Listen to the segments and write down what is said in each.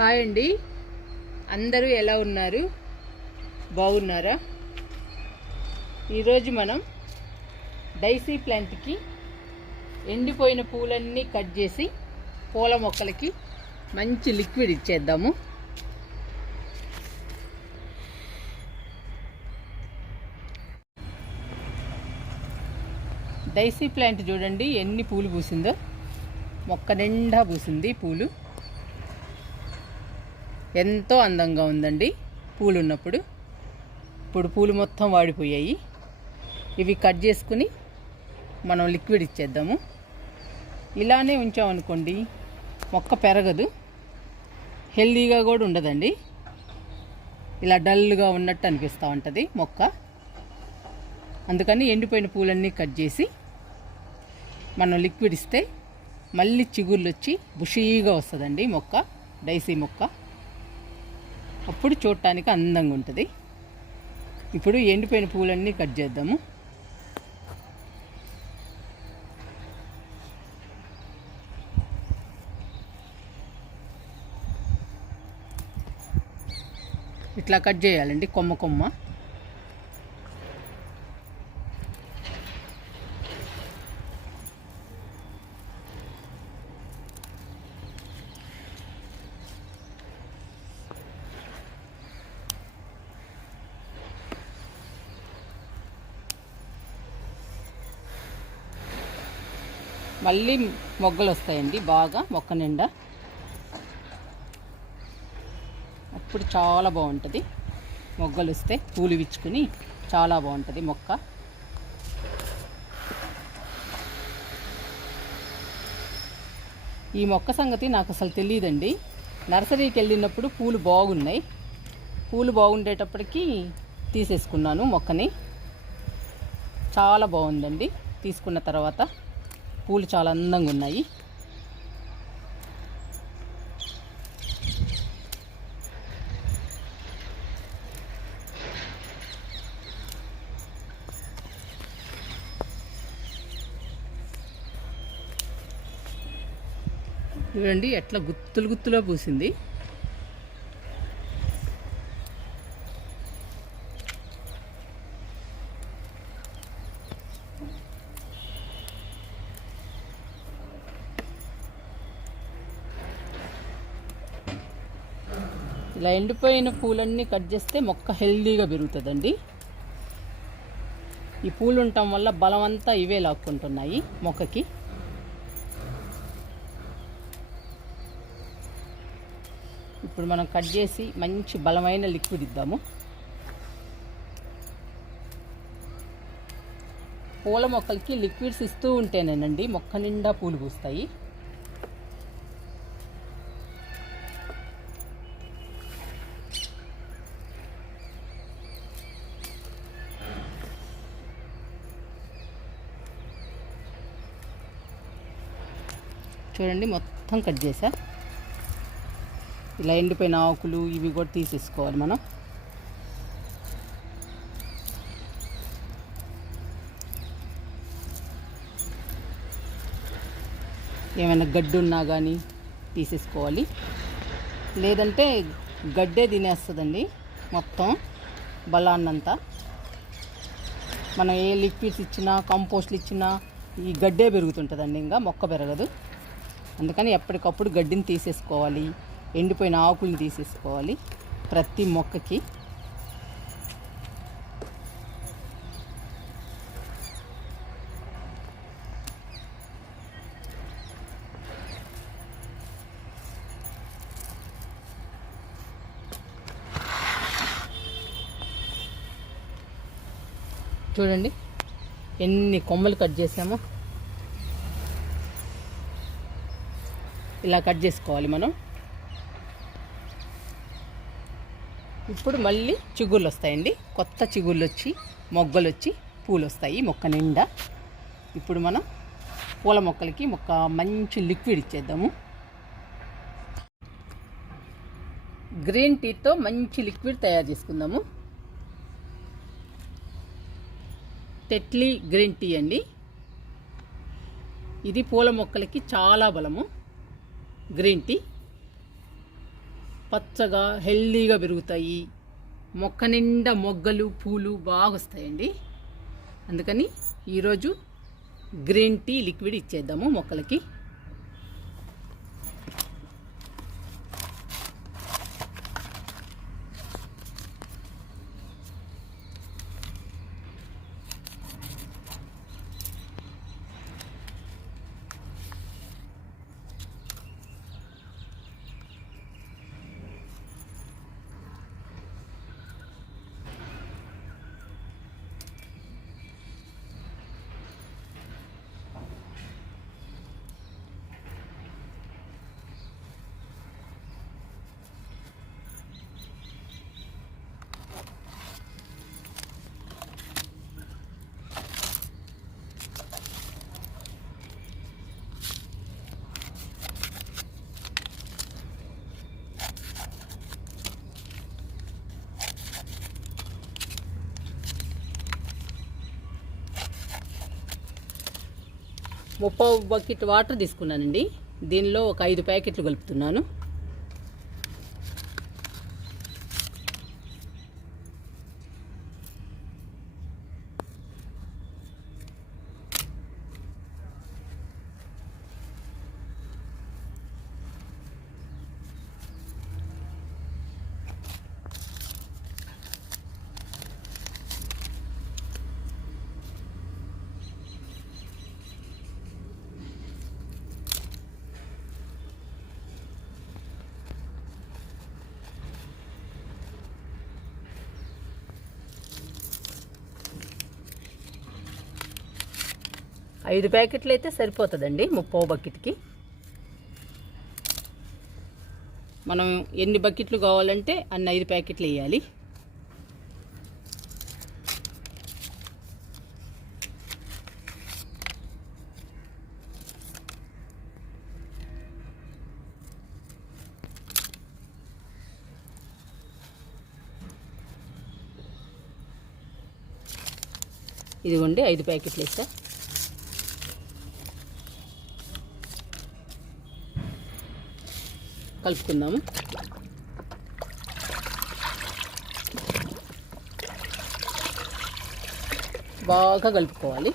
Hi అండి. అందరూ ఎలా ఉన్నారు? బాగున్నారా? ఈరోజు మనం డైసీ ప్లాంట్కి ఎండిపోయిన పూలన్నీ కట్ చేసి పూల మొక్కలకి మంచి లిక్విడ్ ఇచ్చేద్దాము. డైసీ ప్లాంట్ చూడండి ఎన్ని పూలు పూసిందో. మొక్క నిండా పూసింది పూలు. ఎంతో అందంగా ఉందండి. పూలు ఉన్నప్పుడు ఇప్పుడు పూలు మొత్తం వాడిపోయాయి. ఇవి కట్ చేసుకుని మనం లిక్విడ్ ఇచ్చేద్దాము. ఇలానే ఉంచామనుకోండి మొక్క పెరగదు. హెల్దీగా కూడా ఉండదండి. ఇలా డల్గా ఉన్నట్టు అనిపిస్తూ ఉంటుంది మొక్క. అందుకని ఎండిపోయిన పూలన్నీ కట్ చేసి మనం లిక్విడ్ ఇస్తే మళ్ళీ చిగుర్లు వచ్చి బుషీగా వస్తుందండి మొక్క డైసీ మొక్క. అప్పుడు చూడటానికి అందంగా ఉంటుంది. ఇప్పుడు ఎండిపోయిన పూలన్నీ కట్ చేద్దాము. ఇట్లా కట్ చేయాలండి కొమ్మ కొమ్మ. మళ్ళీ మొగ్గలు వస్తాయండి బాగా మొక్క నిండా. అప్పుడు చాలా బాగుంటుంది. మొగ్గలు వస్తే పూలు విచ్చుకుని చాలా బాగుంటుంది మొక్క. ఈ మొక్క సంగతి నాకు అసలు తెలియదండి నర్సరీకి వెళ్ళినప్పుడు పూలు బాగున్నాయి. పూలు బాగుండేటప్పటికి తీసేసుకున్నాను మొక్కని. చాలా బాగుందండి తీసుకున్న తర్వాత. పూలు చాలా అందంగా ఉన్నాయి. చూడండి ఎట్లా గుత్తులు గుత్తులో పూసింది ఇలా ఎండిపోయిన పూలన్నీ కట్ చేస్తే మొక్క హెల్దీగా పెరుగుతుందండి. ఈ పూలు ఉండటం వల్ల బలం అంతా ఇవే లాక్కుంటున్నాయి మొక్కకి. ఇప్పుడు మనం కట్ చేసి మంచి బలమైన లిక్విడ్ ఇద్దాము. పూల మొక్కలకి లిక్విడ్స్ ఇస్తూ ఉంటేనేనండి మొక్క నిండా పూలు పూస్తాయి. చూడండి మొత్తం కట్ చేసా. ఇలా ఎండిపోయిన ఆకులు ఇవి కూడా తీసేసుకోవాలి మనం. ఏమైనా గడ్డి ఉన్నా కానీ తీసేసుకోవాలి. లేదంటే గడ్డే తినేస్తుందండి మొత్తం బలాన్నంతా. మనం ఏ లిక్విడ్స్ ఇచ్చినా కంపోస్ట్లు ఇచ్చినా ఈ గడ్డే పెరుగుతుంటుందండి ఇంకా మొక్క పెరగదు. అందుకని ఎప్పటికప్పుడు గడ్డిని తీసేసుకోవాలి ఎండిపోయిన ఆకుల్ని తీసేసుకోవాలి ప్రతి మొక్కకి. చూడండి ఎన్ని కొమ్మలు కట్ చేసామో. ఇలా కట్ చేసుకోవాలి మనం. ఇప్పుడు మళ్ళీ చిగుళ్ళు వస్తాయండి. కొత్త చిగుళ్ళు వచ్చి మొగ్గలు వచ్చి పూలు వస్తాయి మొక్క నిండా. ఇప్పుడు మనం పూల మొక్కలకి మొక్క మంచి లిక్విడ్ ఇచ్చేద్దాము. గ్రీన్ టీతో మంచి లిక్విడ్ తయారు చేసుకుందాము. టెట్లీ గ్రీన్ టీ అండి. ఇది పూల మొక్కలకి చాలా బలము. Green tea. పచ్చగా హెల్దీగా పెరుగుతాయి. మొక్క నిండా మొగ్గలు పూలు బాగా వస్తాయండి. అందుకని ఈరోజు గ్రీన్ టీ లిక్విడ్ ఇచ్చేద్దాము మొక్కలకి. ముప్పై బకెట్ వాటర్ తీసుకున్నానండి. దీనిలో ఒక ఐదు ప్యాకెట్లు కలుపుతున్నాను. ఐదు ప్యాకెట్లు అయితే సరిపోతుందండి ముప్పై బకెట్కి. మనం ఎన్ని బకెట్లు కావాలంటే అన్ని ఐదు ప్యాకెట్లు వేయాలి. ఇదిగోండి ఐదు ప్యాకెట్లు వేసా. కలుపుకుందాము. బాగా కలుపుకోవాలి.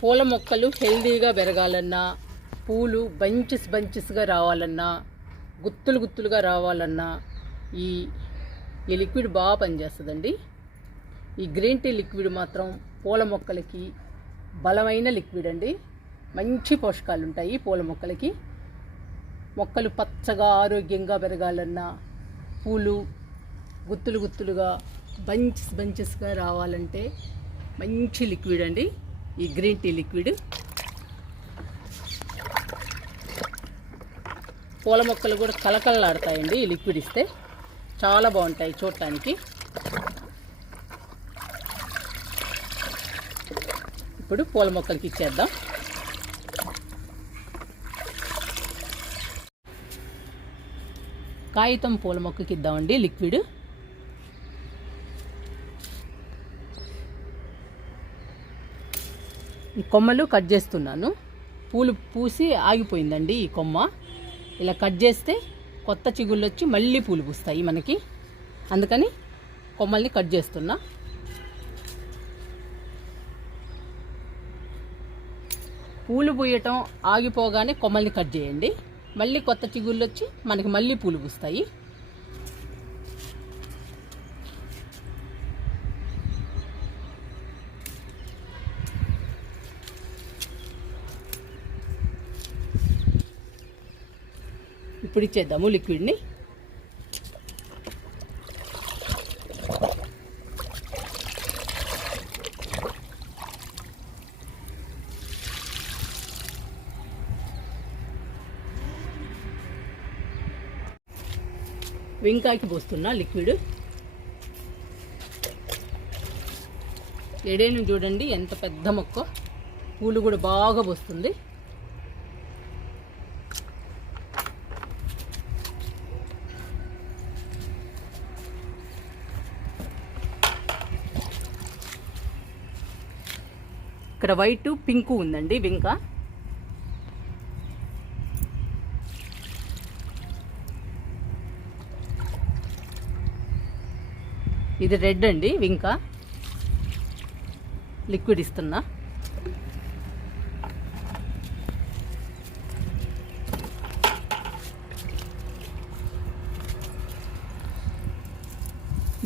పూల మొక్కలు హెల్దీగా పెరగాలన్నా పూలు బంచెస్ బంచెస్గా రావాలన్నా గుత్తులు గుత్తులుగా రావాలన్నా ఈ ఈ లిక్విడ్ బాగా పనిచేస్తుందండి. ఈ గ్రీన్ టీ లిక్విడ్ మాత్రం పూల మొక్కలకి బలమైన లిక్విడ్ అండి. మంచి పోషకాలు ఉంటాయి పూల మొక్కలకి. మొక్కలు పచ్చగా ఆరోగ్యంగా పెరగాలన్నా పూలు గుత్తులు గుత్తులుగా బంచెస్ బంచెస్గా రావాలంటే మంచి లిక్విడ్ అండి. ఈ గ్రీన్ టీ లిక్విడ్. పూల మొక్కలు కూడా కలకలలాడతాయండి ఈ లిక్విడ్ ఇస్తే. చాలా బాగుంటాయి చూడటానికి. ఇప్పుడు పూల మొక్కలకి ఇచ్చేద్దాం. కాగితం పూల మొక్కకి ఇద్దామండి లిక్విడ్. కొమ్మలు కట్ చేస్తున్నాను. పూలు పూసి ఆగిపోయిందండి ఈ కొమ్మ. ఇలా కట్ చేస్తే కొత్త చిగుళ్ళు వచ్చి మళ్ళీ పూలు పూస్తాయి మనకి. అందుకని కొమ్మల్ని కట్ చేస్తున్నా. పూలు పూయటం ఆగిపోగానే కొమ్మల్ని కట్ చేయండి. మళ్ళీ కొత్త చిగుళ్ళు వచ్చి మనకి మళ్ళీ పూలు పూస్తాయి. ఇప్పుడు ఇచ్చేద్దాము లిక్విడ్ని వెంకాయకి పోస్తున్నా లిక్విడ్. ఎడేను చూడండి ఎంత పెద్ద మొక్క. పూలు కూడా బాగా పోస్తుంది. ఇక్కడ వైట్ పింక్ ఉందండి వింకా. ఇది రెడ్ అండి ఇంకా లిక్విడ్ ఇస్తున్నా.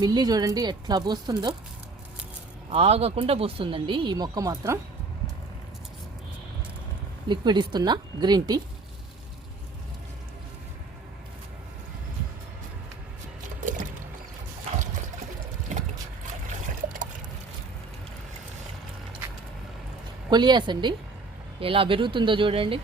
మిల్లి చూడండి ఎట్లా పోస్తుందో. ఆగకుండా పోస్తుందండి ఈ మొక్క మాత్రం. లిక్విడ్ ఇస్తున్నా గ్రీన్ టీ. కొలియాస్ అండి. ఎలా పెరుగుతుందో చూడండి.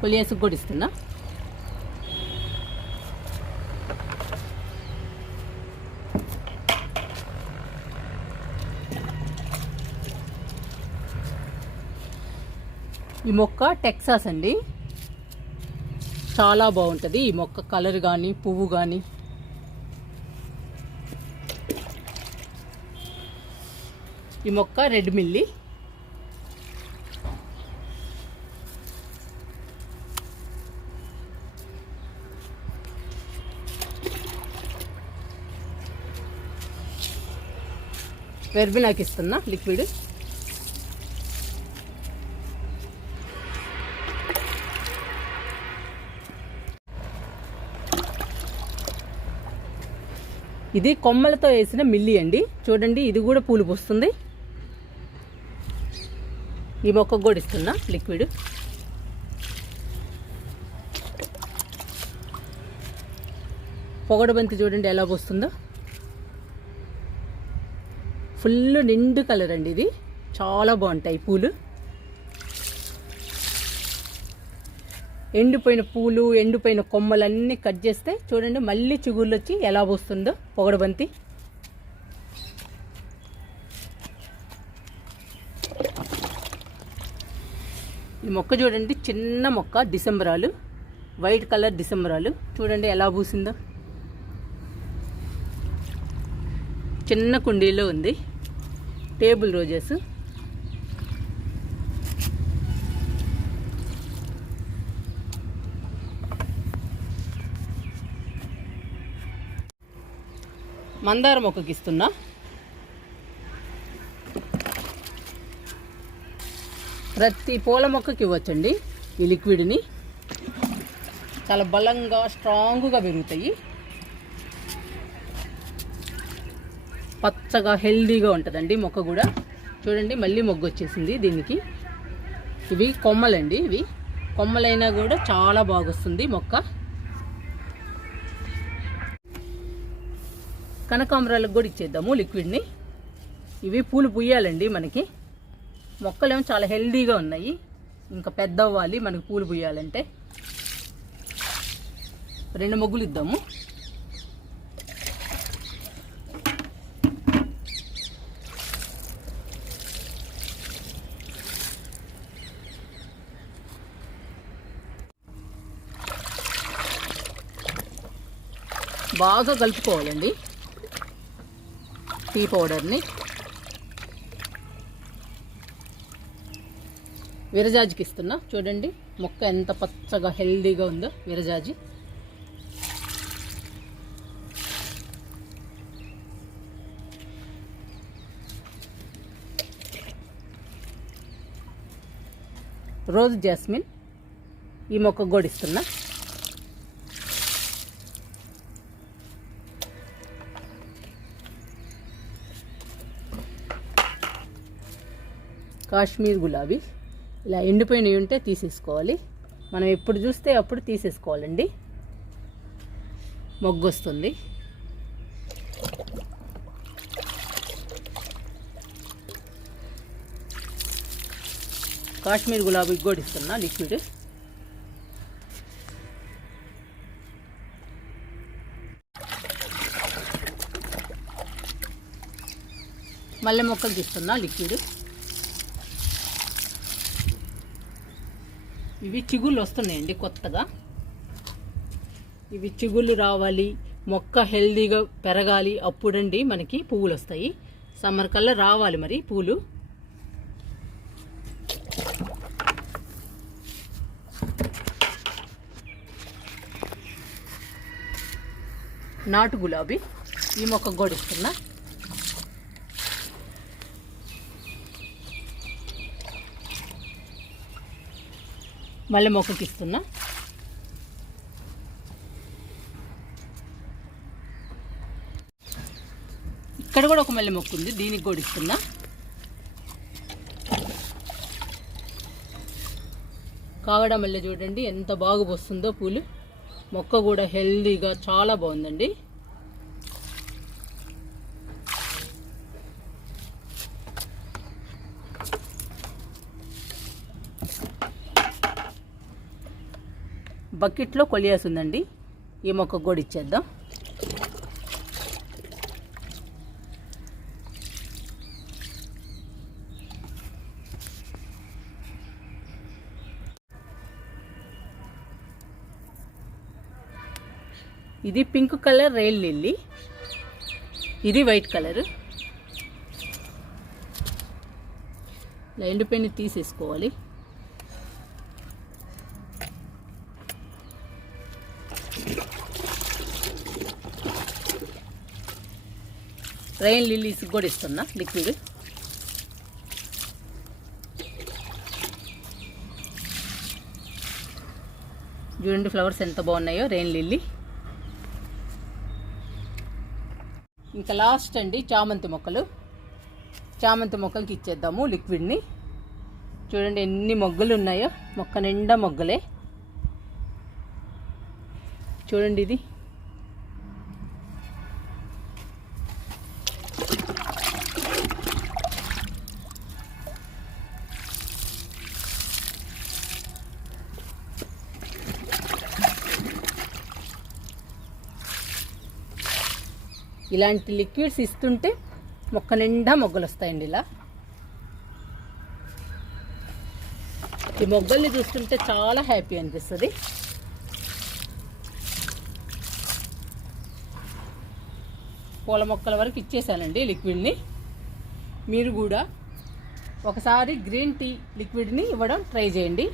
కొలియాస్ కూడా ఇస్తున్నా ఈ మొక్క టెక్సాస్ అండి. చాలా బాగుంటుంది. ఈ మొక్క కలర్ కానీ పువ్వు కానీ ఈ మొక్క రెడ్ మిల్లీ. వెర్బినాకి ఇస్తున్నా లిక్విడ్. ఇది కొమ్మలతో వేసిన మిల్లి అండి. చూడండి ఇది కూడా పూలు పోస్తుంది. ఈ మొక్కకు కూడా ఇస్తున్నా లిక్విడ్. పొగడబంతి చూడండి ఎలా పోస్తుందో. ఫుల్ నిండు కలర్ అండి ఇది. చాలా బాగుంటాయి పూలు. ఎండిపోయిన పూలు ఎండిపోయిన కొమ్మలన్నీ కట్ చేస్తే చూడండి మళ్ళీ చిగుర్లు వచ్చి ఎలా పోస్తుందో పొగడబంతి. ఈ మొక్క చూడండి చిన్న మొక్క డిసెంబరాలు. White colour డిసెంబరాలు. చూడండి ఎలా పూసిందో. చిన్న కుండీలో ఉంది. Table roses. మందార మొక్కకి ఇస్తున్నా. ప్రతి పూల మొక్కకి ఇవ్వచ్చండి ఈ లిక్విడ్ని. చాలా బలంగా స్ట్రాంగ్గా పెరుగుతాయి. పచ్చగా హెల్దీగా ఉంటుందండి మొక్క కూడా. చూడండి మళ్ళీ మొగ్గు వచ్చేసింది దీనికి. ఇవి కొమ్మలండి ఇవి. కొమ్మలైనా కూడా చాలా బాగొస్తుంది మొక్క. కనకాంబరాలకు కూడా ఇచ్చేద్దాము లిక్విడ్ని. ఇవి పూలు పుయ్యాలండి మనకి. మొక్కలేమో చాలా హెల్దీగా ఉన్నాయి. ఇంకా పెద్ద అవ్వాలి మనకి పూలు పుయ్యాలంటే. రెండు మొగ్గులు ఇద్దాము. బాగా కలుపుకోవాలండి. టీ పౌడర్ని. విరజాజికి ఇస్తున్నా. చూడండి మొక్క ఎంత పచ్చగా హెల్దీగా ఉందో విరజాజి. రోజ్ జాస్మిన్ ఈ మొక్క కూడా ఇస్తున్నా. కాశ్మీర్ గులాబీ. ఇలా ఎండిపోయినవి ఉంటే తీసేసుకోవాలి. మనం ఎప్పుడు చూస్తే అప్పుడు తీసేసుకోవాలండి. మొగ్గు వస్తుంది కాశ్మీర్ గులాబీకి కూడా ఇస్తున్నా లిక్విడ్. మల్లె మొక్కలకి ఇస్తున్నా లిక్విడ్. ఇవి చిగుళ్ళు వస్తున్నాయండి కొత్తగా. ఇవి చిగుళ్ళు రావాలి మొక్క హెల్దీగా పెరగాలి అప్పుడండి మనకి పువ్వులు వస్తాయి. సమ్మర్ కల్లా రావాలి మరి పూలు. నాటు గులాబీ ఈ మొక్క కూడా ఇస్తున్నా మళ్ళీ మొక్కకి ఇస్తున్నా ఇక్కడ కూడా ఒక మల్లె మొక్క ఉంది దీనికి కూడా ఇస్తున్నా. కాగడ మల్లె చూడండి ఎంత బాగా వస్తుందో పూలు. మొక్క కూడా హెల్దీగా చాలా బాగుందండి. బకెట్లో కొలియాసి ఉందండి ఈ మొక్క కూడా ఇచ్చేద్దాం. ఇది పింక్ కలర్ రైల్ లిల్లీ. ఇది వైట్ కలరు. ఇలా ఎండిపోయిన తీసేసుకోవాలి. రెయిన్ లిల్లీస్ కూడా ఇస్తున్నా లిక్విడ్ చూడండి ఫ్లవర్స్ ఎంత బాగున్నాయో రెయిన్ లిల్లీ. ఇంకా లాస్ట్ అండి చామంతి మొక్కలు. చామంతి మొక్కలకి ఇచ్చేద్దాము లిక్విడ్ని చూడండి ఎన్ని మొగ్గలు ఉన్నాయో మొక్క నిండా మొగ్గలే. చూడండి ఇది. ఇలాంటి లిక్విడ్స్ ఇస్తుంటే మొక్క నిండా మొగ్గలు వస్తాయండి ఇలా. ఈ మొగ్గల్ని చూస్తుంటే చాలా హ్యాపీ అనిపిస్తుంది. పూల మొక్కల వరకు ఇచ్చేసానండి లిక్విడ్ని. మీరు కూడా ఒకసారి గ్రీన్ టీ లిక్విడ్ని ఇవ్వడం ట్రై చేయండి.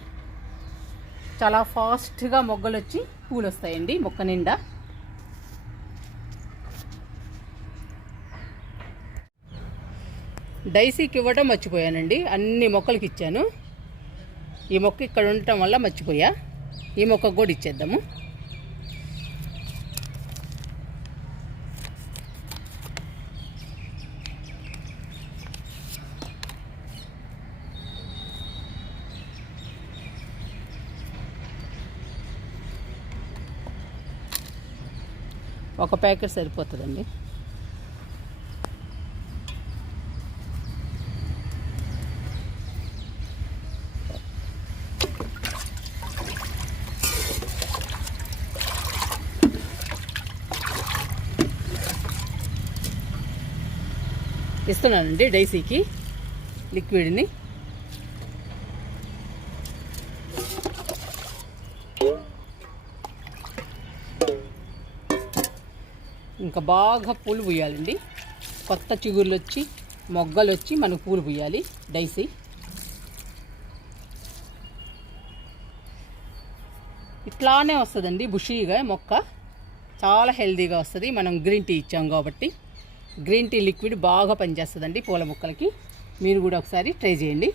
చాలా ఫాస్ట్గా మొగ్గలు వచ్చి పూలు వస్తాయండి మొక్క నిండా. డైసీకి ఇవ్వడం మర్చిపోయానండి. అన్ని మొక్కలకి ఇచ్చాను. ఈ మొక్క ఇక్కడ ఉండటం వల్ల మర్చిపోయా. ఈ మొక్కకు కూడా ఇచ్చేద్దాము. ఒక ప్యాకెట్ సరిపోతుందండి. ఇస్తున్నానండి డైసీకి లిక్విడ్ని. ఇంకా బాగా పూలు పూయాలండి. కొత్త చిగుర్లు వచ్చి మొగ్గలు వచ్చి మనకు పూలు పూయాలి డైసీ. ఇట్లానే వస్తుందండి బుషీగా మొక్క. చాలా హెల్దీగా వస్తుంది. మనం గ్రీన్ టీ ఇచ్చాం కాబట్టి. గ్రీన్ టీ లిక్విడ్ బాగా పనిచేస్తుందండి పూల మొక్కలకి. మీరు కూడా ఒకసారి ట్రై చేయండి.